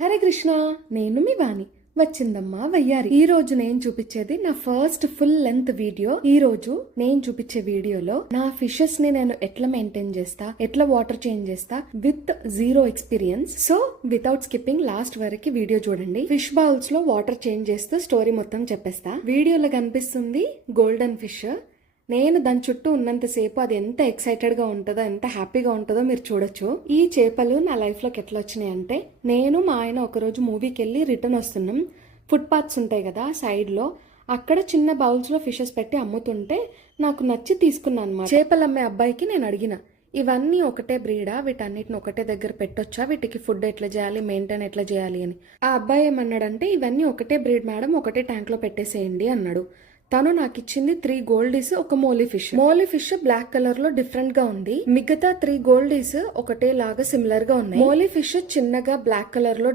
హరే కృష్ణ, నేను మీ వాణి. వచ్చిందమ్మా వయ్యారి. ఈ రోజు నేను చూపించేది నా ఫస్ట్ ఫుల్ లెంత్ వీడియో. ఈ రోజు నేను చూపించే వీడియోలో నా ఫిషెస్ ని నేను ఎట్లా మెయింటైన్ చేస్తా, ఎట్లా వాటర్ చేంజ్ చేస్తా with zero experience. So without skipping last వరకు వీడియో చూడండి. ఫిష్ బౌల్స్ లో వాటర్ చేంజ్ చేస్తూ స్టోరీ మొత్తం చెప్పేస్తా. వీడియోలో కనిపిస్తుంది గోల్డెన్ ఫిష్. నేను దాని చుట్టూ ఉన్నంతసేపు అది ఎంత ఎక్సైటెడ్ గా ఉంటుందో, ఎంత హ్యాపీగా ఉంటుందో మీరు చూడొచ్చు. ఈ చేపలు నా లైఫ్ లోకి ఎట్లా వచ్చినాయి అంటే, నేను మా ఆయన ఒకరోజు మూవీకి వెళ్ళి రిటర్న్ వస్తున్నాం. ఫుట్ పాత్స్ ఉంటాయి కదా సైడ్ లో, అక్కడ చిన్న బౌల్స్ లో ఫిషెస్ పెట్టి అమ్ముతుంటే నాకు నచ్చి తీసుకున్నాను అన్నమాట. చేపలు అమ్మే అబ్బాయికి నేను అడిగిన, ఇవన్నీ ఒకటే బ్రీడా, వీటన్నిటిని ఒకటే దగ్గర పెట్టొచ్చా, వీటికి ఫుడ్ ఎట్లా చేయాలి, మెయింటైన్ ఎట్లా చేయాలి అని. ఆ అబ్బాయి ఏమన్నాడంటే, ఇవన్నీ ఒకటే బ్రీడ్ మేడం, ఒకటే ట్యాంక్ లో పెట్టేసేయండి అన్నాడు. తను నాకు ఇచ్చింది 3 గోల్డీస్, ఒక molly fish. Molly fish black colour లో డిఫరెంట్ గా ఉంది. మిగతా 3 గోల్డీస్ ఒకటే లాగా సిమిలర్ గా ఉన్నాయి. మోలీ ఫిష్ చిన్నగా బ్లాక్ కలర్ లో